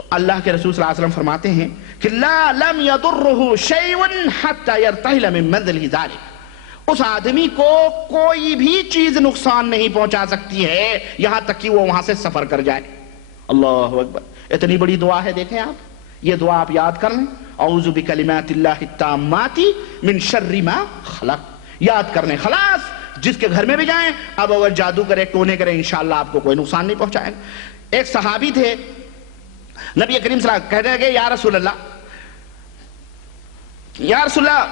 تو اللہ کے رسول صلی اللہ علیہ وسلم فرماتے ہیں کہ لا لم يضره شيء حتى يرتحل من منزله ذلك، اس آدمی کو کوئی بھی چیز نقصان نہیں پہنچا سکتی ہے یہاں تک کہ وہ وہاں سے سفر کر جائے۔ اللہ اکبر، اتنی بڑی دعا ہے، دیکھیں آپ یہ دعا آپ یاد کر لیں، اعوذ بکلمات اللہ التامات من شر ما خلق، یاد کر لیں، خلاص جس کے گھر میں بھی جائیں اب اگر جادو کرے ٹونے کرے انشاءاللہ آپ کو کوئی نقصان نہیں پہنچائے گا۔ ایک صحابی تھے، نبی کریم صلی اللہ علیہ وسلم کہنے لگے یا رسول اللہ، یا رسول اللہ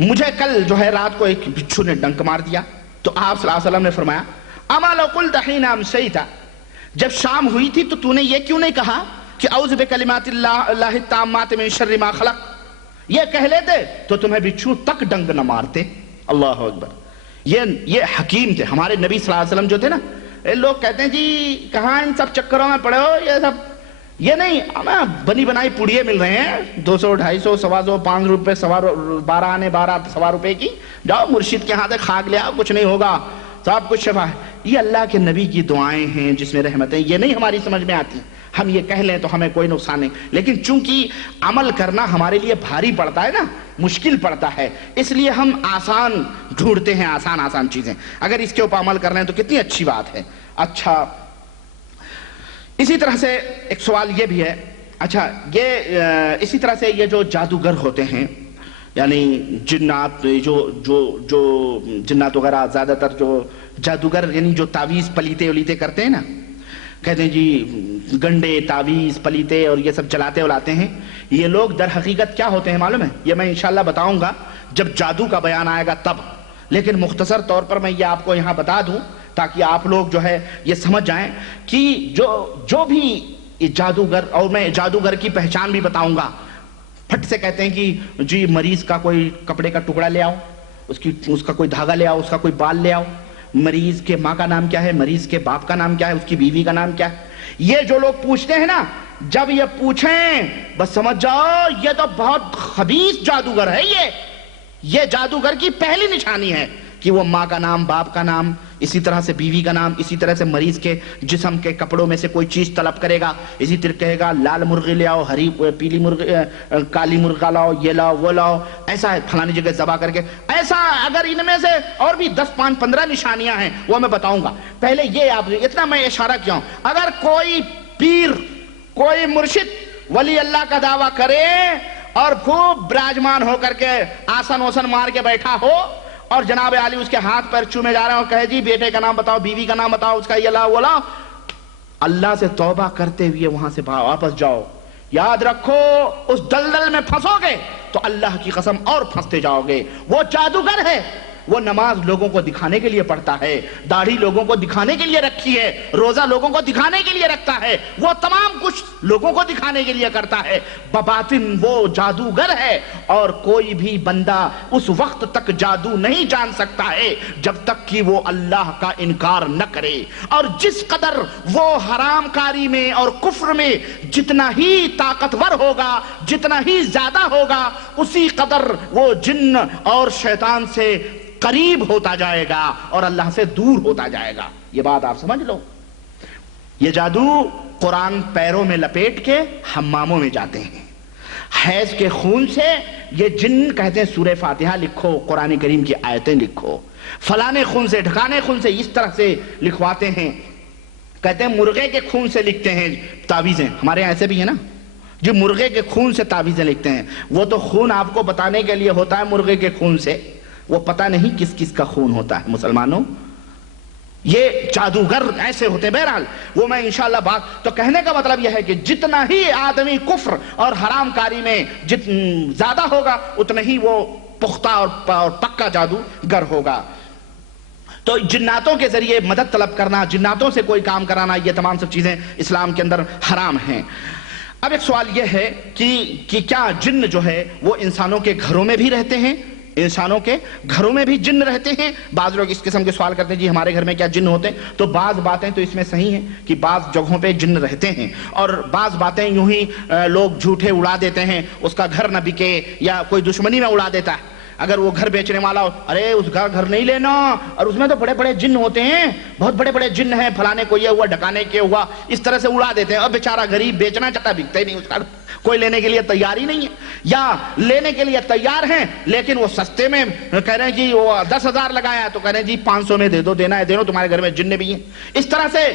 مجھے کل جو ہے رات کو ایک بچھو نے ڈنک مار دیا۔ تو آپ صلی اللہ علیہ وسلم نے فرمایا اما لو قلت حین امسیت، جب شام ہوئی تھی تو نے یہ کیوں نہیں کہا کہ اعوذ بکلمات اللہ التامات من شر ما خلق، یہ کہہ لیتے تو تمہیں بچھو تک ڈنک نہ مارتے۔ اللہ اکبر، یہ حکیم تھے ہمارے نبی صلی اللہ علیہ وسلم جو تھے نا۔ لوگ کہتے ہیں جی کہاں ان سب چکروں میں پڑے ہو، یہ سب یہ نہیں، ہمیں بنی بنائی پوڑیے مل رہے ہیں 200 250 125 5 روپے 12 آنے 12 سوا روپے کی، جاؤ مرشد کے ہاں سے کھاگ لے آؤ، کچھ نہیں ہوگا، سب کچھ شفا ہے۔ یہ اللہ کے نبی کی دعائیں ہیں جس میں رحمتیں، یہ نہیں ہماری سمجھ میں آتی، ہم یہ کہہ لیں تو ہمیں کوئی نقصان نہیں، لیکن چونکہ عمل کرنا ہمارے لیے بھاری پڑتا ہے نا، مشکل پڑتا ہے، اس لیے ہم آسان ڈھونڈتے ہیں، آسان چیزیں، اگر اس کے اوپر عمل کر رہے ہیں تو کتنی اچھی بات ہے۔ اچھا، اسی طرح سے ایک سوال یہ بھی ہے، اچھا یہ اسی طرح سے یہ جو جادوگر ہوتے ہیں، یعنی جنات، جو جنات وغیرہ، زیادہ تر جو جادوگر یعنی جو تعویذ پلیتے ولیتے کرتے ہیں نا، کہتے ہیں جی گنڈے تعویذ پلیتے اور یہ سب چلاتے ولاتے ہیں، یہ لوگ در حقیقت کیا ہوتے ہیں معلوم ہے؟ یہ میں انشاءاللہ بتاؤں گا جب جادو کا بیان آئے گا تب، لیکن مختصر طور پر میں یہ آپ کو یہاں بتا دوں تاکہ آپ لوگ جو ہے یہ سمجھ جائیں کہ جو بھی جادوگر، اور میں جادوگر کی پہچان بھی بتاؤں گا، پھٹ سے کہتے ہیں کہ جی مریض کا کوئی کپڑے کا ٹکڑا لے آؤ، اس کا کوئی دھاگا لے آؤ، اس کا کوئی بال لے آؤ، مریض کے ماں کا نام کیا ہے، مریض کے باپ کا نام کیا ہے، اس کی بیوی کا نام کیا ہے، یہ جو لوگ پوچھتے ہیں نا، جب یہ پوچھیں بس سمجھ جاؤ یہ تو بہت خبیث جادوگر ہے، یہ جادوگر کی پہلی نشانی ہے کہ وہ ماں کا نام، باپ کا نام، اسی طرح سے بیوی کا نام، اسی طرح سے مریض کے جسم کے کپڑوں میں سے کوئی چیز طلب کرے گا، اسی طرح کہے گا لال مرغی لے آؤ، ہری پیلی مرغی، کالی مرغا لاؤ، یہ لاؤ وہ لاؤ، ایسا ہے فلانی جگہ ذبح کر کے، ایسا اگر ان میں سے اور بھی 10 5 15 نشانیاں ہیں وہ میں بتاؤں گا۔ پہلے یہ آپ اتنا میں اشارہ کیا ہوں، اگر کوئی پیر، کوئی مرشد ولی اللہ کا دعویٰ کرے اور خوب براجمان ہو کر کے آسن وسن مار کے بیٹھا ہو اور جناب عالی اس کے ہاتھ پر چومے جا رہے ہیں اور کہے جی بیٹے کا نام بتاؤ، بیوی کا نام بتاؤ، اس کا یہ لاؤ وہ لاؤ، اللہ سے توبہ کرتے ہوئے وہاں سے واپس جاؤ۔ یاد رکھو اس دلدل میں پھنسو گے تو اللہ کی قسم اور پھنستے جاؤ گے۔ وہ جادوگر ہے، وہ نماز لوگوں کو دکھانے کے لیے پڑھتا ہے، داڑھی لوگوں کو دکھانے کے لیے رکھی ہے، روزہ لوگوں کو دکھانے کے لیے رکھتا ہے، وہ تمام کچھ لوگوں کو دکھانے کے لیے کرتا ہے، بباطن وہ جادوگر ہے۔ اور کوئی بھی بندہ اس وقت تک جادو نہیں جان سکتا ہے جب تک کہ وہ اللہ کا انکار نہ کرے، اور جس قدر وہ حرام کاری میں اور کفر میں جتنا ہی طاقتور ہوگا، جتنا ہی زیادہ ہوگا، اسی قدر وہ جن اور شیطان سے قریب ہوتا جائے گا اور اللہ سے دور ہوتا جائے گا۔ یہ بات آپ سمجھ لو۔ یہ جادو قرآن پیروں میں لپیٹ کے حماموں میں جاتے ہیں، حیض کے خون سے یہ جن کہتے ہیں سورہ فاتحہ لکھو، قرآن کریم کی آیتیں لکھو، فلانے خون سے ڈھکانے خون سے اس طرح سے لکھواتے ہیں، کہتے ہیں مرغے کے خون سے لکھتے ہیں تعویذیں، ہمارے یہاں ایسے بھی ہے نا جو مرغے کے خون سے تعویذیں لکھتے ہیں، وہ تو خون آپ کو بتانے کے لیے ہوتا ہے مرغے کے خون سے، وہ پتہ نہیں کس کس کا خون ہوتا ہے مسلمانوں۔ یہ جادوگر ایسے ہوتے ہیں۔ بہرحال وہ میں انشاءاللہ بات تو کہنے کا مطلب یہ ہے کہ جتنا ہی آدمی کفر اور حرام کاری میں زیادہ ہوگا اتنا ہی وہ پختہ اور پکا جادوگر ہوگا۔ تو جناتوں کے ذریعے مدد طلب کرنا، جناتوں سے کوئی کام کرانا، یہ تمام سب چیزیں اسلام کے اندر حرام ہیں۔ اب ایک سوال یہ ہے کہ کیا جن جو ہے وہ انسانوں کے گھروں میں بھی رہتے ہیں؟ انسانوں کے گھروں میں بھی جن رہتے ہیں؟ بعض لوگ اس قسم کے سوال کرتے ہیں جی ہمارے گھر میں کیا جن ہوتے ہیں؟ تو بعض باتیں تو اس میں صحیح ہیں کہ بعض جگہوں پہ جن رہتے ہیں، اور بعض باتیں یوں ہی لوگ جھوٹے اڑا دیتے ہیں، اس کا گھر نہ بکے یا کوئی دشمنی میں اڑا دیتا ہے۔ اگر وہ گھر بیچنے والا ہو، ارے اس کا گھر نہیں لینا، اور اس میں تو بڑے بڑے جن ہوتے ہیں، بہت بڑے بڑے جن ہیں، پھلانے کو یہ ہوا، ڈھکانے کے ہوا، اس طرح سے اڑا دیتے ہیں، اب بیچارہ غریب بیچنا چاہتا ہے، بکتا ہی نہیں، اس کا کوئی لینے کے لیے تیار ہی نہیں ہے، یا لینے کے لیے تیار ہیں لیکن وہ سستے میں کہہ رہے ہیں جی وہ 10,000 لگایا تو کہہ رہے ہیں جی 500 میں دے دو، دینا ہے دے دو، تمہارے گھر میں جن بھی ہیں، اس طرح سے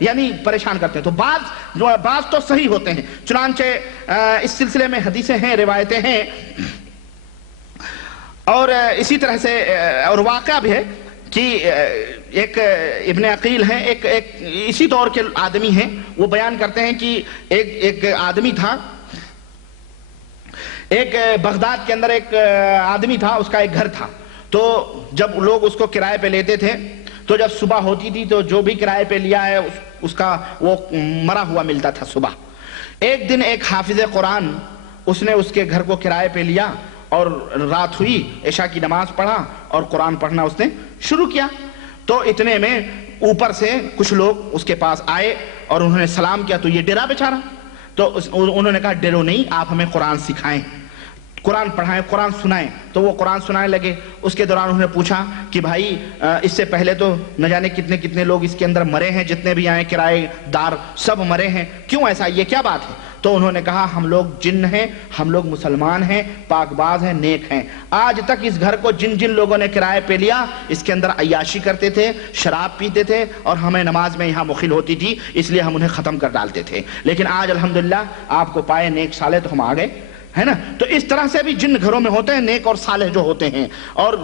یعنی پریشان کرتے ہیں۔ تو بعض تو صحیح ہوتے ہیں، چنانچہ اس سلسلے میں حدیثیں ہیں، روایتیں ہیں، اور اسی طرح سے اور واقعہ بھی ہے کہ ایک ابن عقیل ہیں، ایک اسی دور کے آدمی ہیں، وہ بیان کرتے ہیں کہ ایک آدمی تھا، ایک بغداد کے اندر ایک آدمی تھا، اس کا ایک گھر تھا، تو جب لوگ اس کو کرائے پہ لیتے تھے تو جب صبح ہوتی تھی تو جو بھی کرائے پہ لیا ہے اس کا وہ مرا ہوا ملتا تھا صبح۔ ایک دن ایک حافظ قرآن اس نے اس کے گھر کو کرائے پہ لیا اور رات ہوئی، عشاء کی نماز پڑھا اور قرآن پڑھنا اس نے شروع کیا، تو اتنے میں اوپر سے کچھ لوگ اس کے پاس آئے اور انہوں نے سلام کیا، تو یہ ڈرا بیچارہ، تو انہوں نے کہا ڈرو نہیں، آپ ہمیں قرآن سکھائیں، قرآن پڑھائیں، قرآن سنائیں، تو وہ قرآن سنانے لگے۔ اس کے دوران انہوں نے پوچھا کہ بھائی اس سے پہلے تو نہ جانے کتنے کتنے لوگ اس کے اندر مرے ہیں، جتنے بھی آئے کرائے دار سب مرے ہیں، کیوں ایسا، یہ کیا بات ہے؟ تو انہوں نے کہا ہم لوگ جن ہیں، ہم لوگ مسلمان ہیں، پاک باز ہیں، نیک ہیں، آج تک اس گھر کو جن جن لوگوں نے کرائے پہ لیا اس کے اندر عیاشی کرتے تھے، شراب پیتے تھے اور ہمیں نماز میں یہاں مخل ہوتی تھی، اس لیے ہم انہیں ختم کر ڈالتے تھے، لیکن آج الحمدللہ آپ کو پائے نیک صالح تو ہم آ گئے، ہے نا۔ تو اس طرح سے بھی جن گھروں میں ہوتے ہیں نیک اور صالح جو ہوتے ہیں، اور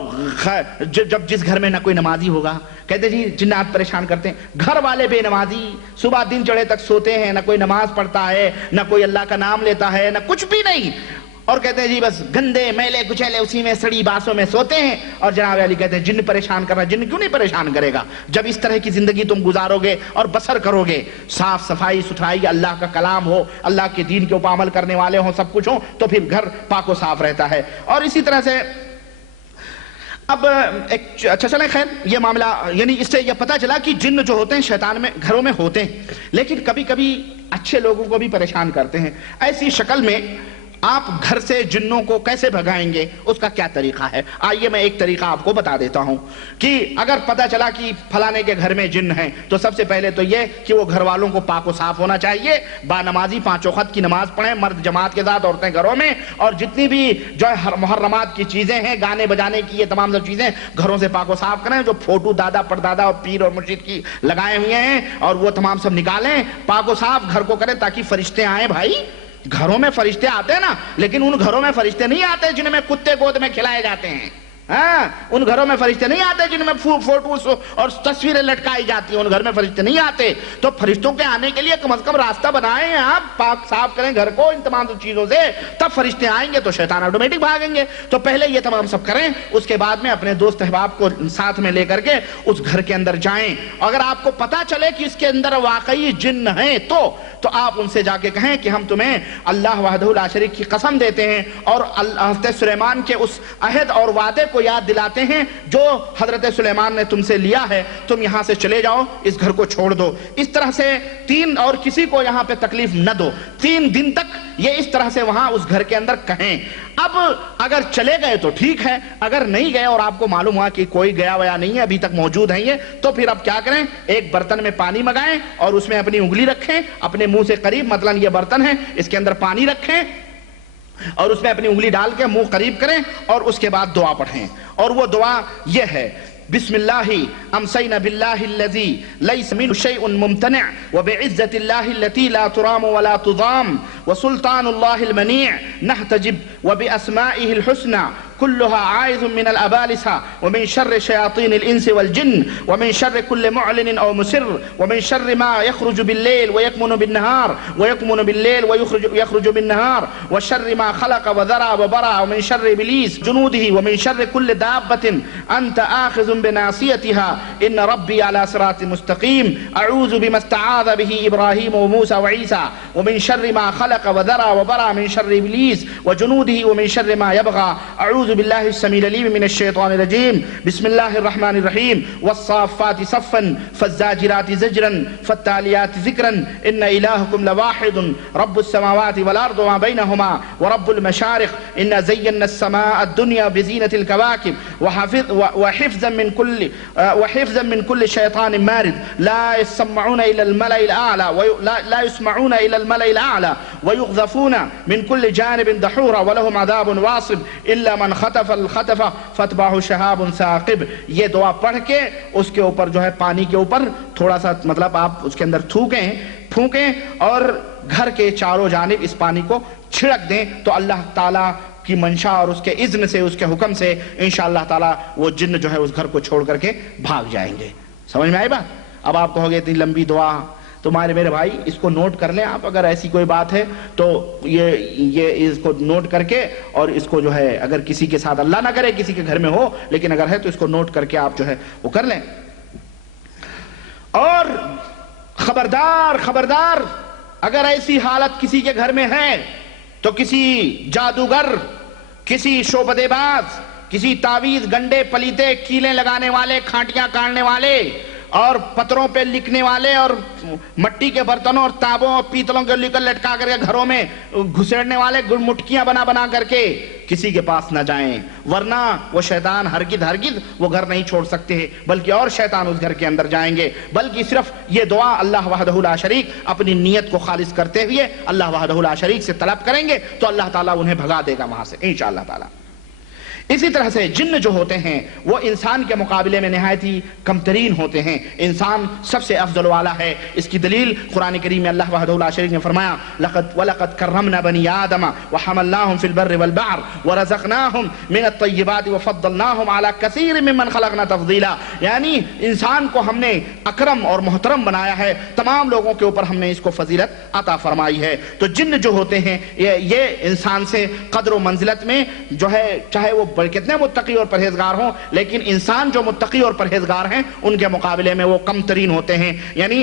جب جس گھر میں نہ کوئی نمازی ہوگا، کہتے جی جنات پریشان کرتے ہیں، گھر والے بے نمازی، صبح دن چڑھے تک سوتے ہیں، نہ کوئی نماز پڑھتا ہے، نہ کوئی اللہ کا نام لیتا ہے، نہ کچھ بھی نہیں، اور کہتے ہیں جی بس گندے میلے کچیلے اسی میں سڑی باسوں میں سوتے ہیں، اور جناب علی کہتے ہیں جن پریشان کر رہا ہے، جن کیوں نہیں پریشان کرے گا؟ جب اس طرح کی زندگی تم گزارو گے اور بسر کرو گے، صاف صفائی ستھرائی، اللہ کا کلام ہو، اللہ کے دین کے اوپر عمل کرنے والے ہوں، سب کچھ ہوں، تو پھر گھر پاک و صاف رہتا ہے۔ اور اسی طرح سے اب اچھا چلیں خیر، یہ معاملہ یعنی اس سے یہ پتہ چلا کہ جن جو ہوتے ہیں شیطان میں گھروں میں ہوتے ہیں، لیکن کبھی کبھی اچھے لوگوں کو بھی پریشان کرتے ہیں۔ ایسی شکل میں آپ گھر سے جنوں کو کیسے بھگائیں گے، اس کا کیا طریقہ ہے؟ آئیے میں ایک طریقہ آپ کو بتا دیتا ہوں کہ اگر پتہ چلا کہ فلانے کے گھر میں جن ہیں تو سب سے پہلے تو یہ کہ وہ گھر والوں کو پاک و صاف ہونا چاہیے، با نمازی 5 وقت کی نماز پڑھیں، مرد جماعت کے ساتھ، عورتیں گھروں میں، اور جتنی بھی جو ہے محرمات کی چیزیں ہیں، گانے بجانے کی، یہ تمام سب چیزیں گھروں سے پاک و صاف کریں، جو فوٹو دادا پردادا اور پیر اور مرشد کی لگائے ہوئے ہیں اور وہ تمام سب نکالیں، پاک و صاف گھر کو کریں تاکہ فرشتے آئیں۔ بھائی گھروں میں فرشتے آتے ہیں نا، لیکن ان گھروں میں فرشتے نہیں آتے جن میں کتے گود میں کھلائے جاتے ہیں، ہاں ان گھروں میں فرشتے نہیں آتے جن میں فوٹوز اور تصویریں لٹکائی جاتی ہیں، ان گھر میں فرشتے نہیں آتے۔ تو فرشتوں کے آنے کے لیے کم از کم راستہ بنائیں، آپ پاک صاف کریں گھر کو ان تمام چیزوں سے، تب فرشتے آئیں گے تو شیطان آٹومیٹک بھاگیں گے۔ تو پہلے یہ تمام سب کریں، اس کے بعد میں اپنے دوست احباب کو ساتھ میں لے کر کے اس گھر کے اندر جائیں۔ اگر آپ کو پتا چلے کہ اس کے اندر واقعی جن ہیں تو آپ ان سے جا کے کہیں کہ ہم تمہیں اللہ وحدہ لا شریک کی قسم دیتے ہیں اور حضرت سلیمان کے اس عہد اور وعدے کو یاد دلاتے ہیں جو حضرت سلیمان نے تم سے لیا ہے، تم یہاں سے چلے جاؤ، اس گھر کو چھوڑ دو۔ اس طرح سے 3 اور کسی کو یہاں پہ تکلیف نہ دو، 3 دن تک یہ اس طرح سے وہاں اس گھر کے اندر کہیں۔ اب اگر چلے گئے تو ٹھیک ہے، اگر نہیں گئے اور آپ کو معلوم ہوا کہ کوئی گیا ویا نہیں ہے، ابھی تک موجود ہیں یہ، تو پھر اب کیا کریں؟ ایک برتن میں پانی منگائیں اور اس میں اپنی انگلی رکھیں اپنے منہ سے قریب، مثلا یہ برتن ہے اس کے اندر پانی رکھیں اور اس میں اپنی انگلی ڈال کے منہ قریب کریں اور اس کے بعد دعا پڑھیں، اور وہ دعا یہ ہے: بسم اللہ امسینا باللہ الذی لیس منہ شیء ممتنع وبعزت اللہ التي لا ترام ولا تضام وسلطان اللہ المنیع نحتجب وباسمائه الحسنى كلها عائذ من الأبالسة ومن شر شياطين الإنس والجن ومن شر كل معلن أو مسر ومن شر ما يخرج بالليل ويكمن بالنهار ويكمن بالليل ويخرج بالنهار وشر ما خلق وذرى وبرى ومن شر إبليس جنوده ومن شر كل دابة أنت آخذ بناصيتها إن ربي على صراط مستقيم أعوذ بما استعاذ به إبراهيم وموسى وعيسى ومن شر ما خلق وذرى وبرى من شر إبليس وجنوده ومن شر ما يبغى أعوذ اعوذ باللہ السمیع العلیم من الشیطان الرجیم بسم اللہ الرحمن الرحیم والصافات صفا فالزاجرات زجرا فالتالیات ذکرا ان الہکم لواحد رب السماوات والارض وما بینہما ورب المشارق انا زینا السماء الدنیا بزینة الكواكب وحفظا من كل شیطان مارد لا يسمعون الى الملأ الاعلى ويقذفون من كل جانب دحورا ولهم عذاب واصب الا من خطف الخطف فتبعه شهاب ثاقب. یہ دعا پڑھ کے اس کے اوپر جو ہے پانی کے اوپر تھوڑا سا مطلب آپ اس کے اندر پھونکیں اور گھر کے چاروں جانب اس پانی کو چھڑک دیں تو اللہ تعالیٰ کی منشا اور اس کے اذن سے اس کے حکم سے انشاءاللہ تعالیٰ وہ جن جو ہے اس گھر کو چھوڑ کر کے بھاگ جائیں گے. سمجھ میں آئی بات؟ اب آپ کہو گے اتنی لمبی دعا تمہارے میرے بھائی اس کو نوٹ کر لیں آپ. اگر ایسی کوئی بات ہے تو یہ اس کو نوٹ کر کے اور اس کو جو ہے اگر کسی کے ساتھ اللہ نہ کرے کسی کے گھر میں ہو لیکن اگر ہے تو اس کو نوٹ کر کے آپ جو ہے وہ کر لیں. اور خبردار اگر ایسی حالت کسی کے گھر میں ہے تو کسی جادوگر، کسی شعبدے باز، کسی تعویذ گنڈے پلیتے کیلیں لگانے والے، کھانٹیاں کاٹنے والے اور پتھروں پہ لکھنے والے اور مٹی کے برتنوں اور تابوں اور پیتلوں کے لٹکا کر کے گھروں میں گھسیڑنے والے مٹکیاں بنا کر کے کسی کے پاس نہ جائیں، ورنہ وہ شیطان ہرگز وہ گھر نہیں چھوڑ سکتے ہیں بلکہ اور شیطان اس گھر کے اندر جائیں گے. بلکہ صرف یہ دعا اللہ وحدہ لا شریک اپنی نیت کو خالص کرتے ہوئے اللہ وحدہ لا شریک سے طلب کریں گے تو اللہ تعالیٰ انہیں بھگا دے گا وہاں سے انشاءاللہ تعالیٰ. اسی طرح سے جن جو ہوتے ہیں وہ انسان کے مقابلے میں نہایت ہی کم ترین ہوتے ہیں. انسان سب سے افضل والا ہے. اس کی دلیل قرآن کریم میں اللہ وحدہ لا شریک نے فرمایا وَلَقَدْ كَرَّمْنَا بَنِي آدَمَ وَحَمَلْنَاهُمْ فِي الْبَرِّ وَالْبَحْرِ وَرَزَقْنَاهُمْ مِنَ الطَّيِّبَاتِ وَفَضَّلْنَاهُمْ عَلَى كَثِيرٍ مِّمَّنْ خَلَقْنَا تَفْضِيلًا. یعنی انسان کو ہم نے اکرم اور محترم بنایا ہے، تمام لوگوں کے اوپر ہم نے اس کو فضیلت عطا فرمائی ہے. تو جن جو ہوتے ہیں یہ انسان سے قدر و منزلت میں جو ہے چاہے وہ کتنے متقی اور پرہیزگار ہوں لیکن انسان جو متقی اور پرہیزگار ہیں ان کے مقابلے میں وہ کم ترین ہوتے ہیں، یعنی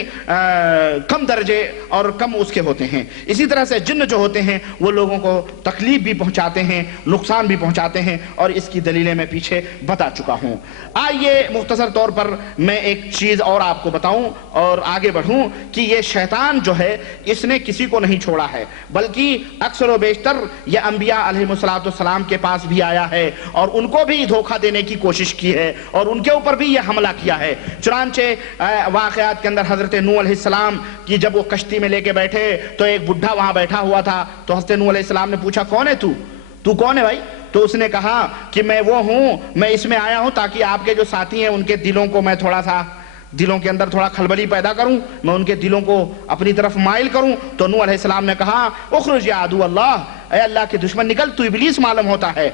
کم درجے اور کم اس کے ہوتے ہیں. اسی طرح سے جن جو ہوتے ہیں وہ لوگوں کو تکلیف بھی پہنچاتے ہیں، نقصان بھی پہنچاتے ہیں اور اس کی دلیلیں میں پیچھے بتا چکا ہوں. آئیے مختصر طور پر میں ایک چیز اور آپ کو بتاؤں اور آگے بڑھوں کہ یہ شیطان جو ہے اس نے کسی کو نہیں چھوڑا ہے بلکہ اکثر و بیشتر یہ انبیاء علیہ السلام کے پاس بھی آیا ہے اور ان کو بھی دھوکہ دینے کی کوشش کی ہے اور ان کے اوپر بھی یہ حملہ کیا ہے. چنانچہ واقعات کے اندر حضرت نوح علیہ السلام کی جب وہ کشتی میں لے کے بیٹھے تو ایک بڈھا وہاں بیٹھا ہوا تھا تو حضرت نوح علیہ السلام نے پوچھا کون ہے تو کون ہے بھائی؟ تو اس نے کہا کہ میں وہ ہوں، میں اس میں آیا ہوں تاکہ آپ کے جو ساتھی ہیں ان کے دلوں کو میں تھوڑا سا دلوں کے اندر تھوڑا کھلبلی پیدا کروں، میں ان کے دلوں کو اپنی طرف مائل کروں. تو نوح علیہ السلام نے کہا اخرج یا عدو اللہ، اے اللہ کے دشمن نکل، تو ابلیس معلوم ہوتا ہے.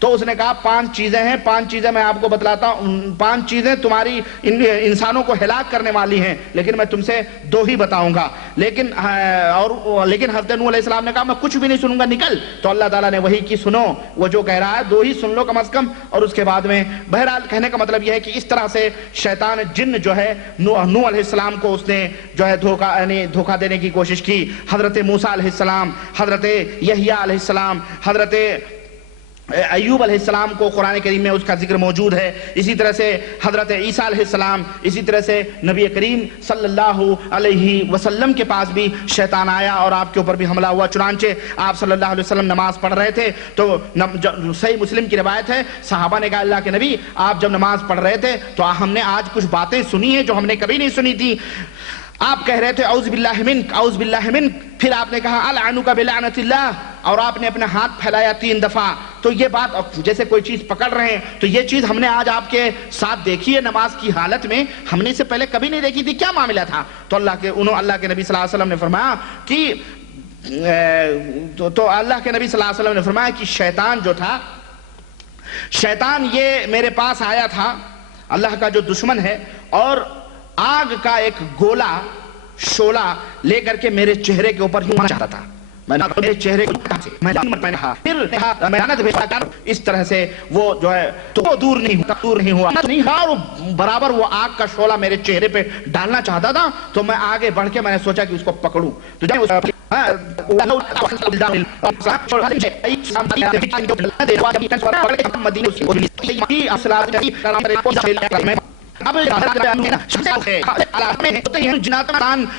تو اس نے کہا 5 چیزیں ہیں، 5 چیزیں میں آپ کو بتلاتا ہوں، 5 چیزیں تمہاری انسانوں کو ہلاک کرنے والی ہیں لیکن میں تم سے 2 ہی بتاؤں گا. لیکن حضرت نوح علیہ السلام نے کہا میں کچھ بھی نہیں سنوں گا، نکل. تو اللہ تعالیٰ نے وہی کی سنو، وہ جو کہہ رہا ہے 2 ہی سن لو کم از کم اور اس کے بعد میں. بہرحال کہنے کا مطلب یہ ہے کہ اس طرح سے شیطان جن جو ہے نوح علیہ السلام کو اس نے جو ہے دھوکہ دینے کی کوشش کی. حضرت موسیٰ علیہ السلام، حضرت یحییٰ علیہ السلام، حضرت ایوب علیہ السلام کو قرآن کریم میں اس کا ذکر موجود ہے. اسی طرح سے حضرت عیسیٰ علیہ السلام، اسی طرح سے نبی کریم صلی اللہ علیہ وسلم کے پاس بھی شیطان آیا اور آپ کے اوپر بھی حملہ ہوا. چنانچہ آپ صلی اللہ علیہ وسلم نماز پڑھ رہے تھے تو صحیح مسلم کی روایت ہے صحابہ نے کہا اللہ کے نبی آپ جب نماز پڑھ رہے تھے تو ہم نے آج کچھ باتیں سنی ہیں جو ہم نے کبھی نہیں سنی تھی. آپ کہہ رہے تھے اعوذ باللہ منک اعوذ باللہ منک، پھر آپ نے کہا العنک بلعنت اللہ اور آپ نے اپنا ہاتھ پھیلایا 3 دفعہ. تو یہ بات جیسے کوئی چیز پکڑ رہے ہیں تو یہ چیز ہم نے آج آپ کے ساتھ دیکھی ہے نماز کی حالت میں، ہم نے اسے پہلے کبھی نہیں دیکھی تھی، کیا معاملہ تھا؟ تو اللہ کے نبی صلی اللہ علیہ وسلم نے فرمایا کہ تو اللہ کے نبی صلی اللہ علیہ وسلم نے فرمایا کہ شیطان جو تھا، شیطان یہ میرے پاس آیا تھا، اللہ کا جو دشمن ہے، اور آگ کا ایک گولا شولہ لے کر کے میرے چہرے کے اوپر یوں چاہتا تھا. میں میرے چہرے کو میں کہا پھر میں لعنت بھیجا کر اس طرح سے وہ جو ہے تو دور نہیں ہوا اور برابر وہ آگ کا شعلہ میرے چہرے پہ ڈالنا چاہتا تھا تو میں آگے بڑھ کے میں نے سوچا کہ اس کو پکڑوں تو جب اب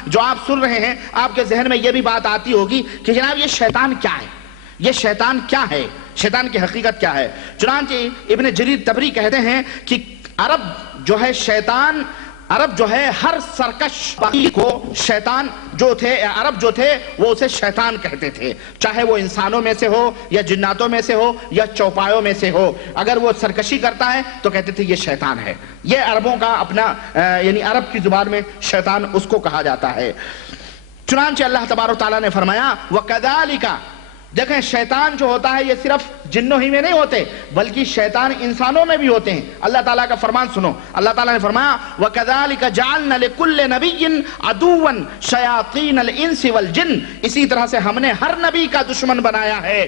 جو آپ سن رہے ہیں آپ کے ذہن میں یہ بھی بات آتی ہوگی کہ جناب یہ شیطان کیا ہے، یہ شیطان کیا ہے، شیطان کی حقیقت کیا ہے۔ چنانچہ ابن جریر طبری کہتے ہیں کہ عرب جو ہے شیطان، عرب جو ہے ہر سرکش کو شیطان جو تھے، عرب جو تھے وہ اسے شیطان کہتے تھے، چاہے وہ انسانوں میں سے ہو یا جناتوں میں سے ہو یا چوپایوں میں سے ہو، اگر وہ سرکشی کرتا ہے تو کہتے تھے یہ شیطان ہے۔ یہ عربوں کا اپنا یعنی عرب کی زبان میں شیطان اس کو کہا جاتا ہے۔ چنانچہ اللہ تبارک و تعالیٰ نے فرمایا وَكَذَلِكَ، دیکھیں شیطان جو ہوتا ہے یہ صرف جنوں ہی میں نہیں ہوتے بلکہ شیطان انسانوں میں بھی ہوتے ہیں۔ اللہ تعالیٰ کا فرمان سنو، اللہ تعالیٰ نے فرمایا وَكَذَلِكَ جَعَلْنَا لِكُلِّ نَبِيٍّ عَدُوًّا شَيَاطِينَ الْإِنسِ وَالْجِنِّ، اسی طرح سے ہم نے ہر نبی کا دشمن بنایا ہے،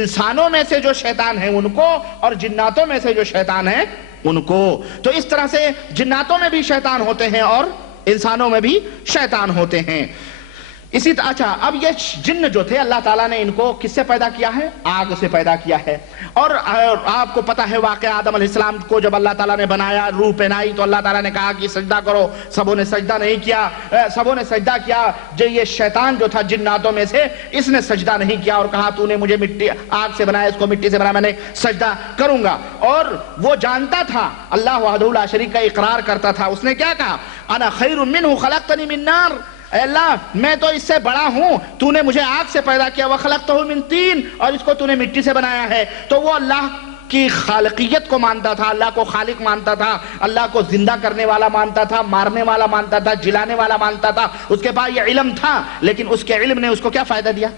انسانوں میں سے جو شیطان ہیں ان کو اور جناتوں میں سے جو شیطان ہیں ان کو۔ تو اس طرح سے جناتوں میں بھی شیطان ہوتے ہیں اور انسانوں میں بھی شیطان ہوتے ہیں۔ اسی طرح اچھا اب یہ جن جو تھے اللہ تعالیٰ نے ان کو کس سے پیدا کیا ہے؟ آگ سے پیدا کیا ہے۔ اور آپ کو پتہ ہے واقعہ آدم علیہ السلام کو جب اللہ تعالیٰ نے بنایا، روح پہنائی تو اللہ تعالیٰ نے کہا کہ سجدہ کرو، سبوں نے سجدہ نہیں کیا، سبوں نے سجدہ کیا، جو یہ شیطان جو تھا جناتوں میں سے اس نے سجدہ نہیں کیا اور کہا تو نے مجھے مٹی آگ سے بنایا، اس کو مٹی سے بنایا، میں نے سجدہ کروں گا۔ اور وہ جانتا تھا، اللہ وحدہ لا شریک کا اقرار کرتا تھا، اس نے کیا کہا؟ انا خیر منہ خلقتنی من نار، اے اللہ میں تو اس سے بڑا ہوں، تو نے مجھے آگ سے پیدا کیا، وَخَلَقْتَهُ مِن طِينٍ، اور اس کو تو نے مٹی سے بنایا ہے۔ تو وہ اللہ کی خالقیت کو مانتا تھا، اللہ کو خالق مانتا تھا، اللہ کو زندہ کرنے والا مانتا تھا، مارنے والا مانتا تھا، جلانے والا مانتا تھا، اس کے پاس یہ علم تھا، لیکن اس کے علم نے اس کو کیا فائدہ دیا؟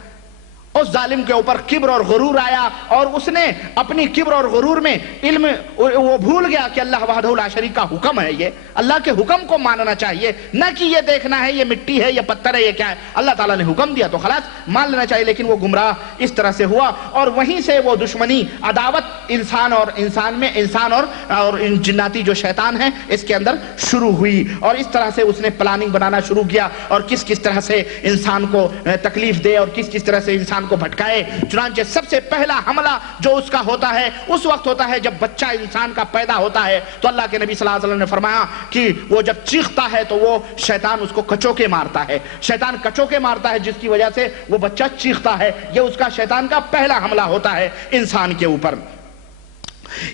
اس ظالم کے اوپر کبر اور غرور آیا اور اس نے اپنی کبر اور غرور میں علم وہ بھول گیا کہ اللہ وحدہ لا شریک کا حکم ہے، یہ اللہ کے حکم کو ماننا چاہیے، نہ کہ یہ دیکھنا ہے یہ مٹی ہے یہ پتھر ہے یہ کیا ہے، اللہ تعالیٰ نے حکم دیا تو خلاص مان لینا چاہیے۔ لیکن وہ گمراہ اس طرح سے ہوا اور وہیں سے وہ دشمنی عداوت انسان اور ان جناتی جو شیطان ہیں اس کے اندر شروع ہوئی اور اس طرح سے اس نے پلاننگ بنانا شروع کیا اور کس طرح سے انسان کو تکلیف دے اور کس طرح سے انسان کو بھٹکائے۔ چنانچہ سب سے پہلا حملہ جو اس کا ہوتا ہے اس وقت ہوتا ہے جب بچہ انسان کا پیدا ہوتا ہے، تو اللہ کے نبی صلی اللہ علیہ وسلم نے فرمایا کہ وہ جب چیختا ہے تو وہ شیطان اس کو کچوکے مارتا ہے، شیطان کچوکے مارتا ہے جس کی وجہ سے وہ بچہ چیختا ہے، یہ اس کا شیطان کا پہلا حملہ ہوتا ہے انسان کے اوپر۔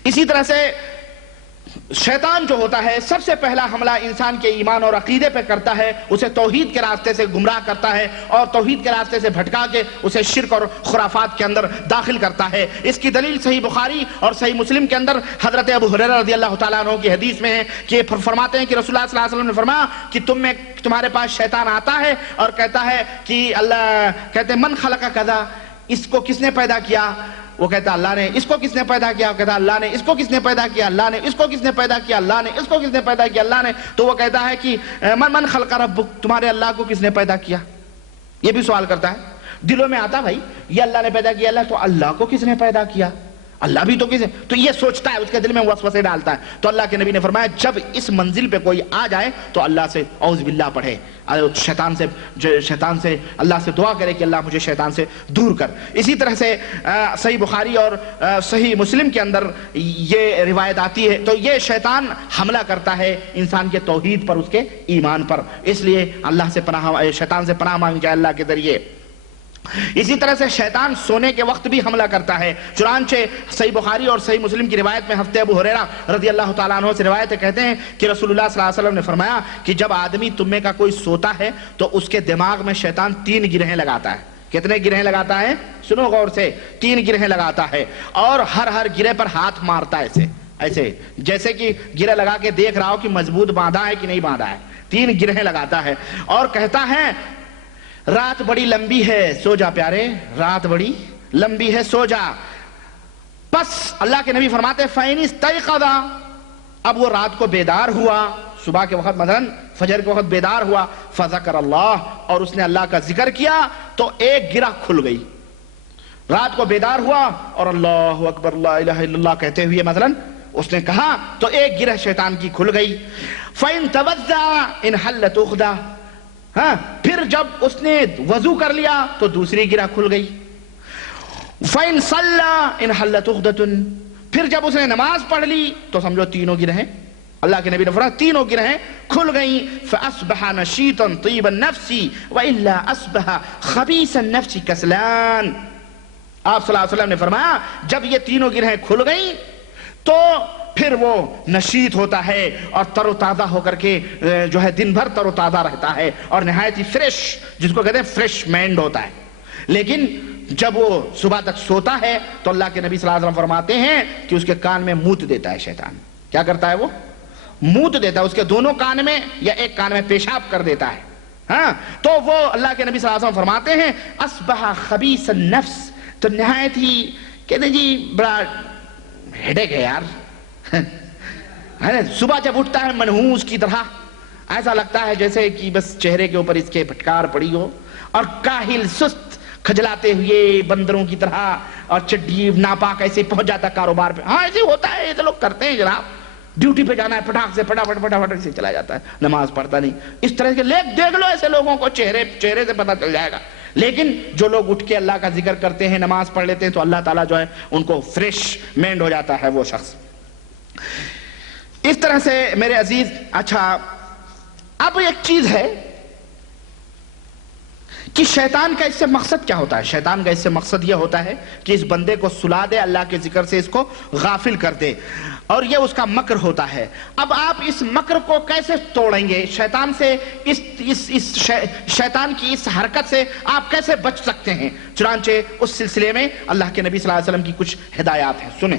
اسی طرح سے شیطان جو ہوتا ہے سب سے پہلا حملہ انسان کے ایمان اور عقیدے پہ کرتا ہے، اسے توحید کے راستے سے گمراہ کرتا ہے اور توحید کے راستے سے بھٹکا کے اسے شرک اور خرافات کے اندر داخل کرتا ہے۔ اس کی دلیل صحیح بخاری اور صحیح مسلم کے اندر حضرت ابو ہریرہ رضی اللہ تعالیٰ عنہ کی حدیث میں ہے کہ فرماتے ہیں کہ رسول اللہ صلی اللہ علیہ وسلم نے فرمایا کہ تمہارے پاس شیطان آتا ہے اور کہتا ہے کہ اللہ کہتے من خلق کذا، اس کو کس نے پیدا کیا؟ وہ کہتا اللہ نے۔ اس کو کس نے پیدا کیا؟ کہتا اللہ نے۔ اس کو کس نے پیدا کیا؟ اللہ نے۔ اس کو کس نے پیدا کیا؟ اللہ نے۔ اس کو کس نے پیدا کیا؟ اللہ نے۔ تو وہ کہتا ہے کہ من خلق ربک، تمہارے اللہ کو کس نے پیدا کیا؟ یہ بھی سوال کرتا ہے، دلوں میں آتا بھائی یہ اللہ نے پیدا کیا، اللہ تو اللہ کو کس نے پیدا کیا؟ اللہ بھی تو کس نے، تو یہ سوچتا ہے، اس کے دل میں وسوسے ڈالتا ہے۔ تو اللہ کے نبی نے فرمایا جب اس منزل پہ کوئی آ جائے تو اللہ سے اعوذ باللہ پڑھے، شیطان سے اللہ سے دعا کرے کہ اللہ مجھے شیطان سے دور کر۔ اسی طرح سے صحیح بخاری اور صحیح مسلم کے اندر یہ روایت آتی ہے۔ تو یہ شیطان حملہ کرتا ہے انسان کے توحید پر، اس کے ایمان پر، اس لیے اللہ سے شیطان سے پناہ مانگی جائے اللہ کے ذریعے۔ اسی طرح سے شیطان سونے کے وقت بھی حملہ کرتا ہے۔ چنانچہ صحیح بخاری اور صحیح مسلم کی روایت میں حضرت ابو ہریرہ رضی اللہ تعالیٰ عنہ سے روایت کہتے ہیں کہ رسول اللہ صلی اللہ علیہ وسلم نے فرمایا کہ جب آدمی تم میں کا کوئی سوتا ہے تو اس کے دماغ میں شیطان 3 گرہیں لگاتا ہے۔ کتنے گرہیں لگاتا ہے؟ سنو غور سے، 3 گرہیں لگاتا ہے اور ہر گرہ پر ہاتھ مارتا ہے ایسے جیسے کہ گرہ لگا کے دیکھ رہا ہو کہ مضبوط باندھا ہے کہ نہیں باندھا ہے۔ 3 گرہیں لگاتا ہے اور کہتا ہے رات بڑی لمبی ہے سو جا پیارے، رات بڑی لمبی ہے سو جا۔ بس اللہ کے نبی فرماتے فَإِنِ اسْتَيْقَظَ، اب وہ رات کو بیدار ہوا صبح کے وقت مثلا فجر کے وقت بیدار ہوا، فذکر اللہ، اور اس نے اللہ کا ذکر کیا تو ایک گرہ کھل گئی. رات کو بیدار ہوا اور اللہ اکبر لا الہ الا اللہ کہتے ہوئے مثلا اس نے کہا تو ایک گرہ شیطان کی کھل گئی. فَإِن تَوَضَّعَ إِنْ حَلَّتْ عُقْدَةٌ، ہاں پھر جب اس نے وضو کر لیا تو دوسری گرہ کھل گئی. فَإِن صَلَّى إِنْ حَلَّتْ عُقْدَةٌ، پھر جب اس نے نماز پڑھ لی تو سمجھو تینوں گرہیں، اللہ کے نبی نے فرمایا تینوں گرہیں کھل گئیں. فَأَصْبَحَ نَشِيطًا طِيبَ النَّفْسِ وَإِلَّا أَصْبَحَ خَبِيثَ النَّفْسِ كَسْلَانٌ. آپ صلی اللہ علیہ وسلم نے فرمایا جب یہ تینوں گرہیں کھل گئیں تو پھر وہ نشیط ہوتا ہے اور تر و تازہ ہو کر کے جو ہے دن بھر تر و تازہ رہتا ہے اور نہایت ہی فریش، جس کو کہتے ہیں فریش مائنڈ ہوتا ہے. لیکن جب وہ صبح تک سوتا ہے تو اللہ کے نبی صلی اللہ علیہ وسلم فرماتے ہیں کہ اس کے کان میں موت دیتا ہے شیطان. کیا کرتا ہے وہ؟ موت دیتا ہے. اس کے دونوں کان میں یا ایک کان میں پیشاب کر دیتا ہے. ہاں تو وہ اللہ کے نبی صلی اللہ علیہ وسلم فرماتے ہیں اصبح خبیث النفس، تو نہایت ہی کہتے ہیں جی بڑا ہیڈیک ہے یار. صبح جب اٹھتا ہے منحوس کی طرح، ایسا لگتا ہے جیسے کہ بس چہرے کے اوپر اس کے پھٹکار پڑی ہو، اور کاہل سست کھجلاتے ہوئے بندروں کی طرح، اور چڈی ناپاک ایسے پہنچ جاتا کاروبار پہ. ہاں ایسے ہوتا ہے، یہ تو لوگ کرتے ہیں جناب. ڈیوٹی پہ جانا ہے پٹاخ سے پٹافٹ سے چلا جاتا ہے، نماز پڑھتا نہیں. اس طرح کے دیکھ لو ایسے لوگوں کو، چہرے سے پتہ چل جائے گا. لیکن جو لوگ اٹھ کے اللہ کا ذکر کرتے ہیں، نماز پڑھ لیتے ہیں، تو اللہ تعالیٰ جو ہے ان کو فریش مائنڈ ہو جاتا ہے وہ شخص. اس طرح سے میرے عزیز، اچھا اب ایک چیز ہے کہ شیطان کا اس سے مقصد کیا ہوتا ہے. شیطان کا اس سے مقصد یہ ہوتا ہے کہ اس بندے کو سلا دے، اللہ کے ذکر سے اس کو غافل کر دے، اور یہ اس کا مکر ہوتا ہے. اب آپ اس مکر کو کیسے توڑیں گے؟ شیطان سے شیطان کی اس حرکت سے آپ کیسے بچ سکتے ہیں؟ چنانچہ اس سلسلے میں اللہ کے نبی صلی اللہ علیہ وسلم کی کچھ ہدایات ہیں، سنیں.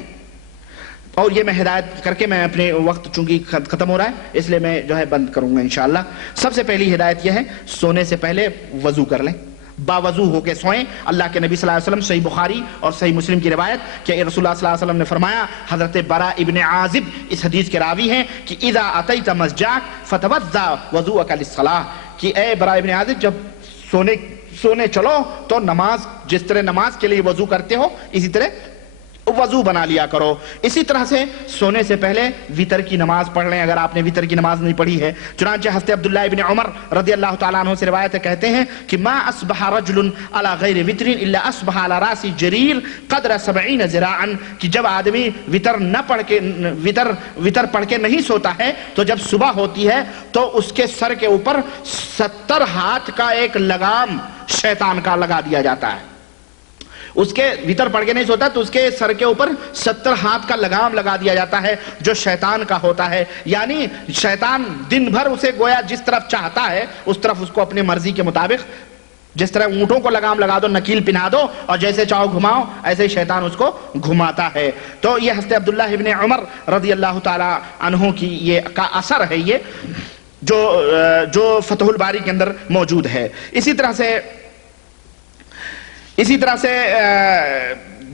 اور یہ میں ہدایت کر کے، میں اپنے وقت چونکہ ختم ہو رہا ہے اس لیے میں جو ہے بند کروں گا انشاءاللہ. سب سے پہلی ہدایت یہ ہے سونے سے پہلے وضو کر لیں، باوضو ہو کے سوئیں. اللہ کے نبی صلی اللہ علیہ وسلم، صحیح بخاری اور صحیح مسلم کی روایت کہ رسول اللہ صلی اللہ علیہ وسلم نے فرمایا، حضرت برا ابن عازب اس حدیث کے راوی ہیں کہ اذا اتیت مسجدک فتوضا وضوءک للصلاۃ، کہ اے برا ابن عازب جب سونے چلو تو نماز، جس طرح نماز کے لیے وضو کرتے ہو اسی طرح وضو بنا لیا کرو. اسی طرح سے سونے سے پہلے وتر کی نماز پڑھ لیں اگر آپ نے وتر کی نماز نہیں پڑھی ہے. چنانچہ حضرت عبداللہ ابن عمر رضی اللہ تعالیٰ عنہ سے روایت کہتے ہیں کہ ما اصبح رجل على غیر وتر الا اصبح على راس جریر قدر 70 ذراعا، کہ جب آدمی وتر پڑھ کے نہیں سوتا ہے تو جب صبح ہوتی ہے تو اس کے سر کے اوپر 70 ہاتھ کا ایک لگام شیطان کا لگا دیا جاتا ہے. اس کے وتر پڑھ کے نہیں سوتا تو اس کے سر کے اوپر 70 ہاتھ کا لگام لگا دیا جاتا ہے جو شیطان کا ہوتا ہے. یعنی شیطان دن بھر اسے گویا جس طرف چاہتا ہے اس طرف اس کو اپنی مرضی کے مطابق، جس طرح اونٹوں کو لگام لگا دو، نکیل پہنا دو اور جیسے چاہو گھماؤ، ایسے ہی شیطان اس کو گھماتا ہے. تو یہ حضرت عبداللہ ابن عمر رضی اللہ تعالی عنہ کی یہ کا اثر ہے، یہ جو فتح الباری کے اندر موجود ہے. اسی طرح سے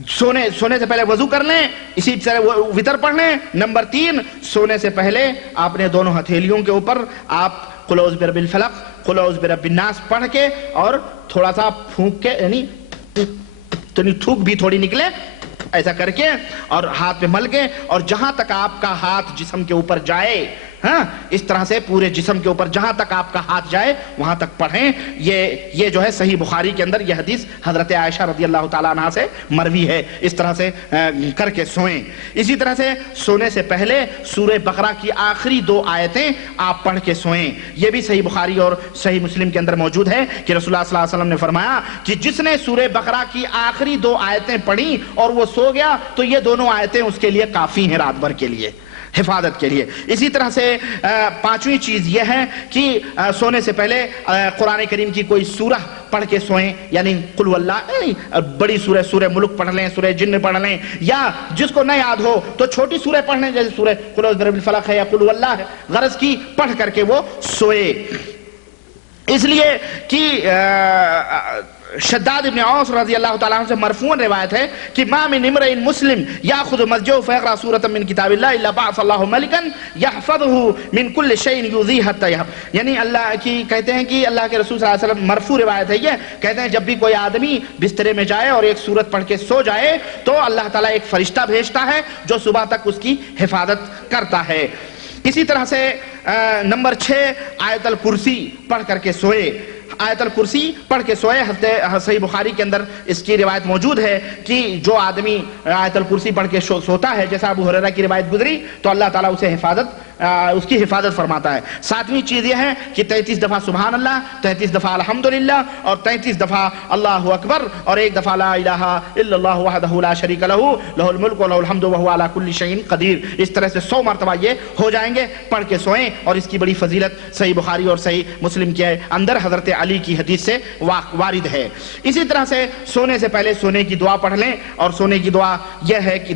سونے سے پہلے وضو کر لیں، اسی طرح وتر پڑھ لیں. نمبر 3، سونے سے پہلے آپ نے دونوں ہتھیلیوں کے اوپر آپ قل اعوذ برب الفلق، قل اعوذ برب الناس پڑھ کے اور تھوڑا سا پھونک کے، یعنی تھوک بھی تھوڑی نکلے ایسا کر کے، اور ہاتھ پہ مل کے، اور جہاں تک آپ کا ہاتھ جسم کے اوپر جائے، ہاں اس طرح سے پورے جسم کے اوپر جہاں تک آپ کا ہاتھ جائے وہاں تک پڑھیں. یہ جو ہے صحیح بخاری کے اندر یہ حدیث حضرت عائشہ رضی اللہ تعالیٰ عنہ سے مروی ہے. اس طرح سے کر کے سوئیں. اسی طرح سے سونے سے پہلے سورہ بقرہ کی آخری 2 آیتیں آپ پڑھ کے سوئیں. یہ بھی صحیح بخاری اور صحیح مسلم کے اندر موجود ہے کہ رسول اللہ صلی اللہ علیہ وسلم نے فرمایا کہ جس نے سورہ بقرہ کی آخری 2 آیتیں پڑھی اور وہ سو گیا تو یہ دونوں آیتیں اس کے لیے کافی ہیں رات بھر کے لیے، حفاظت کے لیے. اسی طرح سے 5ویں چیز یہ ہے کہ سونے سے پہلے قرآن کریم کی کوئی سورہ پڑھ کے سوئیں، یعنی قل واللہ، بڑی سورہ ملک پڑھ لیں، سورہ جن پڑھ لیں، یا جس کو نہ یاد ہو تو چھوٹی سورہ پڑھ لیں جیسے سورہ قل اعوذ برب الفلق ہے یا قل واللہ ہے، غرض کی پڑھ کر کے وہ سوئے. اس لیے کہ شداد ابن اوس رضی اللہ تعالیٰ عنہ سے مرفوعاً روایت ہے کہ ما من امرئ مسلم یاخذ مسجدہ فیقرأ سورۃ من کتاب اللہ الا بعث اللہ ملکا یحفظہ من کل شیء یؤذیہ حتی یہب، یعنی اللہ کی کہتے ہیں کہ اللہ کے رسول صلی اللہ علیہ وسلم مرفوع روایت ہے یہ کہتے ہیں جب بھی کوئی آدمی بسترے میں جائے اور ایک سورت پڑھ کے سو جائے تو اللہ تعالیٰ ایک فرشتہ بھیجتا ہے جو صبح تک اس کی حفاظت کرتا ہے۔ اسی طرح سے نمبر 6 آیت الکرسی پڑھ کر کے سوئے، آیت الکرسی پڑھ کے سوئے۔ صحیح بخاری کے اندر اس کی روایت موجود ہے کہ جو آدمی آیت الکرسی پڑھ کے سوتا ہے، جیسا ابو ہریرہ کی روایت گزری، تو اللہ تعالیٰ اسے اس کی حفاظت فرماتا ہے۔ 7ویں چیز یہ ہے کہ 33 دفعہ سبحان اللہ، 33 دفعہ الحمدللہ اور 33 دفعہ اللہ اکبر اور 1 دفعہ لا الہ الا اللہ وحدہ لا شریک لہ لہ الملک ولہ الحمد وہو علی کل شیء قدیر۔ اس طرح سے 100 مرتبہ یہ ہو جائیں گے، پڑھ کے سوئیں، اور اس کی بڑی فضیلت صحیح بخاری اور صحیح مسلم کے اندر حضرت علی کی حدیث سے وارد ہے۔ اسی طرح سے سونے سے پہلے سونے کی دعا پڑھ لیں، اور سونے کی دعا یہ ہے کہ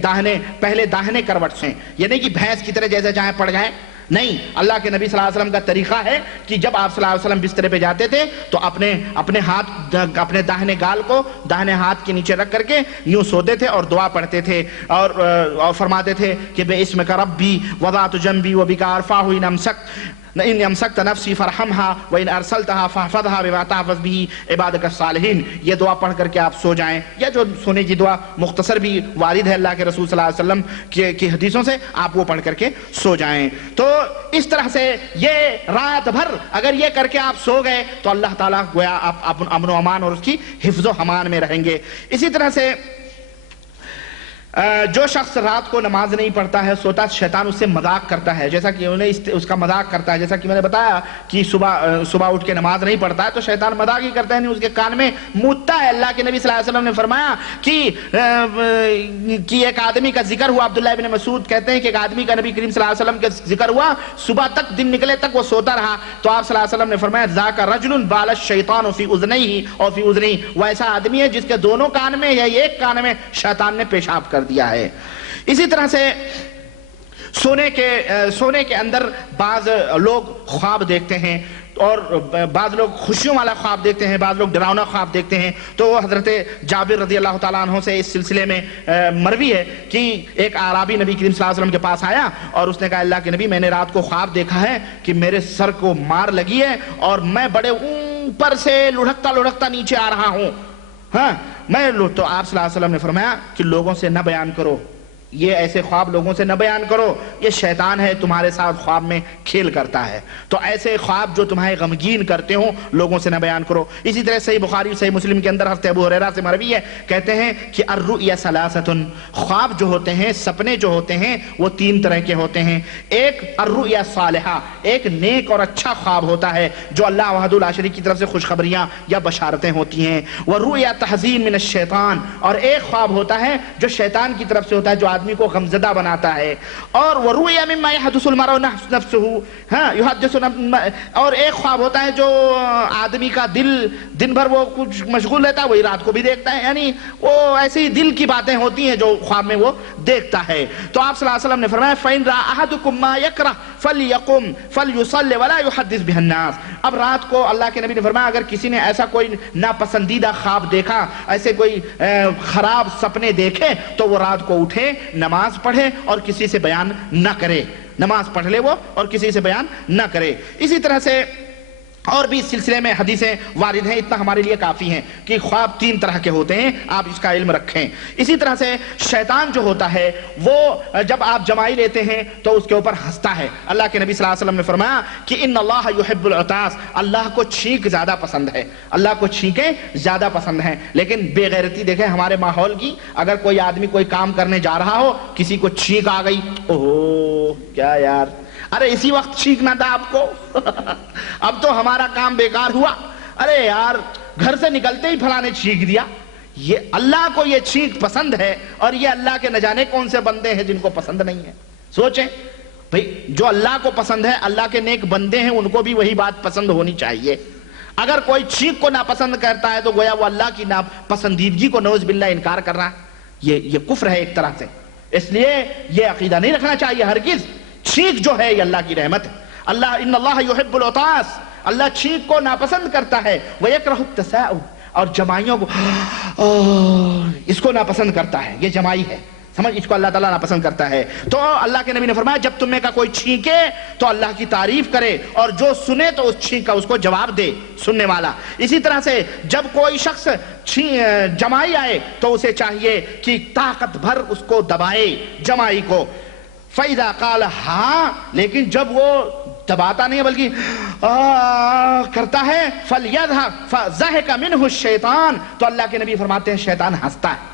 پہلے داہنے کروٹ سوئیں، یعنی کہ بھینس کی طرح جیسے چاہیں پڑ جائیں، نہیں۔ اللہ کے نبی صلی اللہ علیہ وسلم کا طریقہ ہے کہ جب آپ صلی اللہ علیہ وسلم بسترے پہ جاتے تھے تو اپنے ہاتھ اپنے داہنے گال کو داہنے ہاتھ کے نیچے رکھ کر کے یوں سوتے تھے اور دعا پڑھتے تھے، اور فرماتے تھے کہ بے اسمک ربی وضعت جنبی وبک ارفعہ ان امسکت نفسی فرحمہا وان ارسلتہا فاحفظہا بما تحفظ بھی عبادک الصالحین۔ یہ دعا پڑھ کر کے آپ سو جائیں، یا جو سونے کی دعا مختصر بھی وارد ہے اللہ کے رسول صلی اللہ علیہ وسلم کی حدیثوں سے، آپ وہ پڑھ کر کے سو جائیں۔ تو اس طرح سے یہ رات بھر اگر یہ کر کے آپ سو گئے تو اللہ تعالیٰ گویا آپ امن و امان اور اس کی حفظ و امان میں رہیں گے۔ اسی طرح سے جو شخص رات کو نماز نہیں پڑھتا ہے، سوتا، شیطان اس سے مذاق کرتا ہے، جیسا کہ اس کا مذاق کرتا ہے، جیسا کہ میں نے بتایا کہ صبح اٹھ کے نماز نہیں پڑھتا ہے تو شیطان مذاق ہی کرتا ہے، نہیں اس کے کان میں مونتا ہے۔ اللہ کے نبی صلی اللہ علیہ وسلم نے فرمایا کہ ایک آدمی کا ذکر ہوا، عبداللہ ابن مسعود کہتے ہیں کہ ایک آدمی کا نبی کریم صلی اللہ علیہ وسلم کا ذکر ہوا، صبح تک دن نکلے تک وہ سوتا رہا، تو آپ صلی اللہ علیہ وسلم نے فرمایا ذاک رجل بال الشیطان فی اذنیہ اور فی اذنیہ، وہ ایسا آدمی ہے جس کے دونوں کان میں یا ایک کان میں شیطان نے پیشاب کر دیا ہے۔ اسی طرح سے سونے کے اندر بعض لوگ خواب دیکھتے ہیں، اور بعض لوگ خوشیوں والا خواب دیکھتے ہیں، بعض لوگ ڈراؤنا خواب دیکھتے ہیں۔ تو حضرت جابر رضی اللہ تعالیٰ عنہ سے اس سلسلے میں مروی ہے کہ ایک اعرابی نبی کریم صلی اللہ علیہ وسلم کے پاس آیا اور اس نے کہا اللہ کے نبی میں نے رات کو خواب دیکھا ہے کہ میرے سر کو مار لگی ہے اور میں بڑے اوپر سے لڑھکتا نیچے آ رہا ہوں۔ تو آپ صلی اللہ علیہ وسلم نے فرمایا کہ لوگوں سے نہ بیان کرو، یہ ایسے خواب لوگوں سے نہ بیان کرو، یہ شیطان ہے تمہارے ساتھ خواب میں کھیل کرتا ہے، تو ایسے خواب جو تمہیں غمگین کرتے ہوں لوگوں سے نہ بیان کرو۔ اسی طرح صحیح بخاری صحیح مسلم کے اندر حضرت ابو ہریرہ سے مروی ہے، کہتے ہیں کہ الرؤیا ثلاثۃ، خواب جو ہوتے ہیں، سپنے جو ہوتے ہیں وہ 3 طرح کے ہوتے ہیں۔ ایک الرؤیا صالحہ، ایک نیک اور اچھا خواب ہوتا ہے جو اللہ وحدہ لا شریک کی طرف سے خوشخبریاں یا بشارتیں ہوتی ہیں۔ والرؤیا تحزین من الشیطان، اور ایک خواب ہوتا ہے جو شیطان کی طرف سے ہوتا ہے جو آدمی کو غمزدہ بناتا ہے۔ اور وَرُؤْيَا مِمَّا يَحْدُثُ الْمَرْءُ نَفْسُهُ يُحَدِّثُ، اور ایک خواب ہوتا ہے جو آدمی کا دن بھر وہ کچھ مشغول رہتا ہے وہی رات کو بھی دیکھتا ہے، یعنی وہ ایسی دل کی باتیں ہوتی ہیں جو خواب میں وہ دیکھتا ہے۔ تو آپ صلی اللہ علیہ وسلم نے فرمایا فَإِنْ رَأَ أَحَدُكُمْ مَا يَكْرَهُ فَلْيَقُمْ فَلْيُصَلِّ وَلَا يُحَدِّثْ بِهِ النَّاسَ۔ اب رات کو اللہ کے نبی نے فرمایا اگر کسی نے ایسا کوئی ناپسندیدہ خواب دیکھا، ایسے کوئی خراب سپنے دیکھے تو وہ رات کو اٹھے، نماز پڑھے اور کسی سے بیان نہ کرے، نماز پڑھ لے وہ اور کسی سے بیان نہ کرے۔ اسی طرح سے اور بھی اس سلسلے میں حدیثیں وارد ہیں، اتنا ہمارے لیے کافی ہیں کہ خواب 3 طرح کے ہوتے ہیں، آپ اس کا علم رکھیں۔ اسی طرح سے شیطان جو ہوتا ہے وہ جب آپ جمائی لیتے ہیں تو اس کے اوپر ہنستا ہے۔ اللہ کے نبی صلی اللہ علیہ وسلم نے فرمایا کہ ان اللہ یحب العطاس، اللہ کو چھینک زیادہ پسند ہے، اللہ کو چھینکیں زیادہ پسند ہیں۔ لیکن بے غیرتی دیکھیں ہمارے ماحول کی، اگر کوئی آدمی کوئی کام کرنے جا رہا ہو، کسی کو چھینک آ گئی، اوہ کیا یار، ارے اسی وقت چھینکنا تھا آپ کو اب تو ہمارا کام بیکار ہوا، ارے یار گھر سے نکلتے ہی فلاں نے چھینک دیا۔ یہ اللہ کو یہ چھینک پسند ہے، اور یہ اللہ کے نہ جانے کون سے بندے ہیں جن کو پسند نہیں ہے۔ سوچیں بھئی، جو اللہ کو پسند ہے، اللہ کے نیک بندے ہیں، ان کو بھی وہی بات پسند ہونی چاہیے۔ اگر کوئی چھینک کو ناپسند کرتا ہے تو گویا وہ اللہ کی ناپسندیدگی کو نعوذ باللہ انکار کر رہا ہے، یہ کفر ہے ایک طرح سے۔ اس لیے یہ عقیدہ نہیں رکھنا چاہیے ہرگز۔ چھینک جو ہے یہ اللہ کی رحمت ہے، اللہ ان اللہ یحب العطاس، اللہ چھینک کو ناپسند کرتا ہے۔ وَيَكْرَهُ التَّثَاؤُبَ، اور جمائیوں کو اس کو ناپسند کرتا ہے، یہ جمائی ہے، سمجھ، اس کو اللہ تعالیٰ ناپسند کرتا ہے۔ تو اللہ کے نبی نے فرمایا جب تم میں کا کوئی چھینکے تو اللہ کی تعریف کرے، اور جو سنے تو اس چھینک کا اس کو جواب دے، سننے والا۔ اسی طرح سے جب کوئی شخص جمائی آئے تو اسے چاہیے کہ طاقت بھر اس کو دبائے جمائی کو۔ فَإِذَا قَالَ ہاں، لیکن جب وہ دباتا نہیں ہے بلکہ کرتا ہے، فَلْيَضْحَكْ فَضَحِكَ مِنْهُ الشَّيْطَانُ، تو اللہ کے نبی فرماتے ہیں شیطان ہنستا ہے،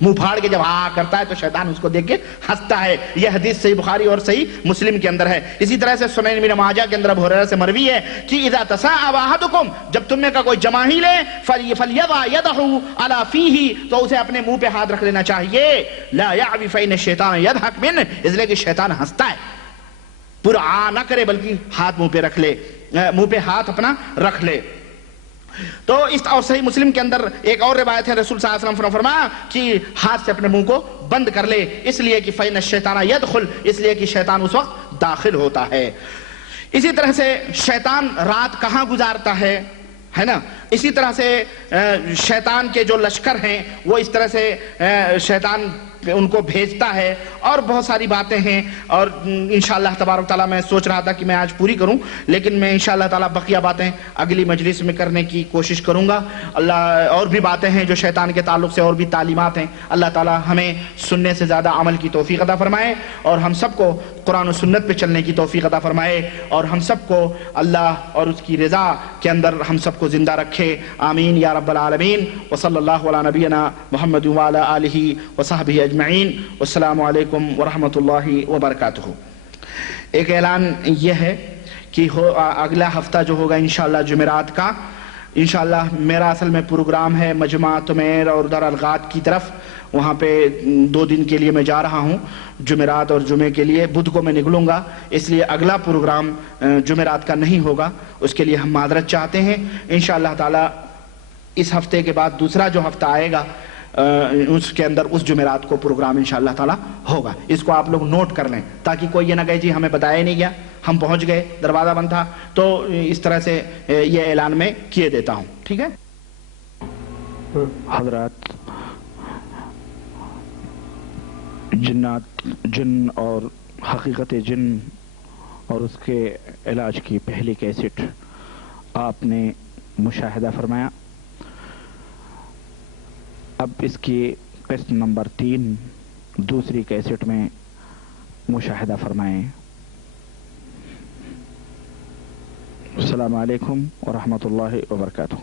منہ پھاڑ کے جب کرتا ہے تو شیطان اس کو دیکھ کے ہنستا ہے۔ یہ حدیث صحیح بخاری اور صحیح مسلم کے اندر ہے۔ اسی طرح سے سنن ابن ماجہ کے اندر ابو ہریرہ سے مروی ہے کہ اذا تساءب احدکم، جب تم میں کا کوئی جماہی لے، فلیضع یدہ علی فیہ، تو اسے اپنے منہ پہ ہاتھ رکھ لینا چاہیے، لا یعوی فإن الشیطان یضحک منہ، اس لیے کہ شیطان ہنستا ہے، پورا نہ کرے بلکہ ہاتھ منہ پہ رکھ لے، منہ پہ ہاتھ اپنا رکھ لے۔ تو اس اور صحیح مسلم کے اندر ایک اور روایت ہے، رسول صلی اللہ علیہ وسلم نے فرمایا کہ ہاتھ سے اپنے منہ کو بند کر لے، اس لیے کہ فإن الشیطان یدخل، اس لیے کہ شیطان اس وقت داخل ہوتا ہے۔ اسی طرح سے شیطان رات کہاں گزارتا ہے نا، اسی طرح سے شیطان کے جو لشکر ہیں وہ اس طرح سے شیطان ان کو بھیجتا ہے، اور بہت ساری باتیں ہیں، اور انشاءاللہ تبارک تعالیٰ میں سوچ رہا تھا کہ میں آج پوری کروں، لیکن میں انشاءاللہ تعالیٰ بقیہ باتیں اگلی مجلس میں کرنے کی کوشش کروں گا۔ اللہ، اور بھی باتیں ہیں جو شیطان کے تعلق سے، اور بھی تعلیمات ہیں، اللہ تعالیٰ ہمیں سننے سے زیادہ عمل کی توفیق عطا فرمائے، اور ہم سب کو قرآن و سنت پہ چلنے کی توفیق عطا فرمائے، اور ہم سب کو اللہ اور اس کی رضا کے اندر ہم سب کو زندہ رکھے، آمین یا رب العالمین۔ وصلی اللہ علی نبینا محمد وعلی آلہ وصحبہ اجمعین، والسلام علیکم ورحمۃ اللہ وبرکاتہ۔ ایک اعلان یہ ہے کہ اگلا ہفتہ جو ہوگا انشاءاللہ جمعرات کا، انشاءاللہ میرا اصل میں پروگرام ہے مجمع تمیر اور دار الغات کی طرف، وہاں پہ 2 دن کے لیے میں جا رہا ہوں، جمعرات اور جمعے کے لیے، بدھ کو میں نکلوں گا، اس لیے اگلا پروگرام جمعرات کا نہیں ہوگا، اس کے لیے ہم معذرت چاہتے ہیں۔ انشاءاللہ تعالی اس ہفتے کے بعد دوسرا جو ہفتہ آئے گا اس کے اندر اس جمعرات کو پروگرام انشاءاللہ تعالی ہوگا، اس کو آپ لوگ نوٹ کر لیں تاکہ کوئی یہ نہ کہے جی ہمیں بتایا نہیں گیا، ہم پہنچ گئے، دروازہ بند تھا، تو اس طرح سے یہ اعلان میں کیے دیتا ہوں، ٹھیک ہے۔ حضرات، جن اور حقیقت جن اور اس کے علاج کی پہلی کیسٹ آپ نے مشاہدہ فرمایا، اب اس کی قسط نمبر 3 دوسری کیسٹ میں مشاہدہ فرمائیں۔ السلام علیکم ورحمۃ اللہ وبرکاتہ۔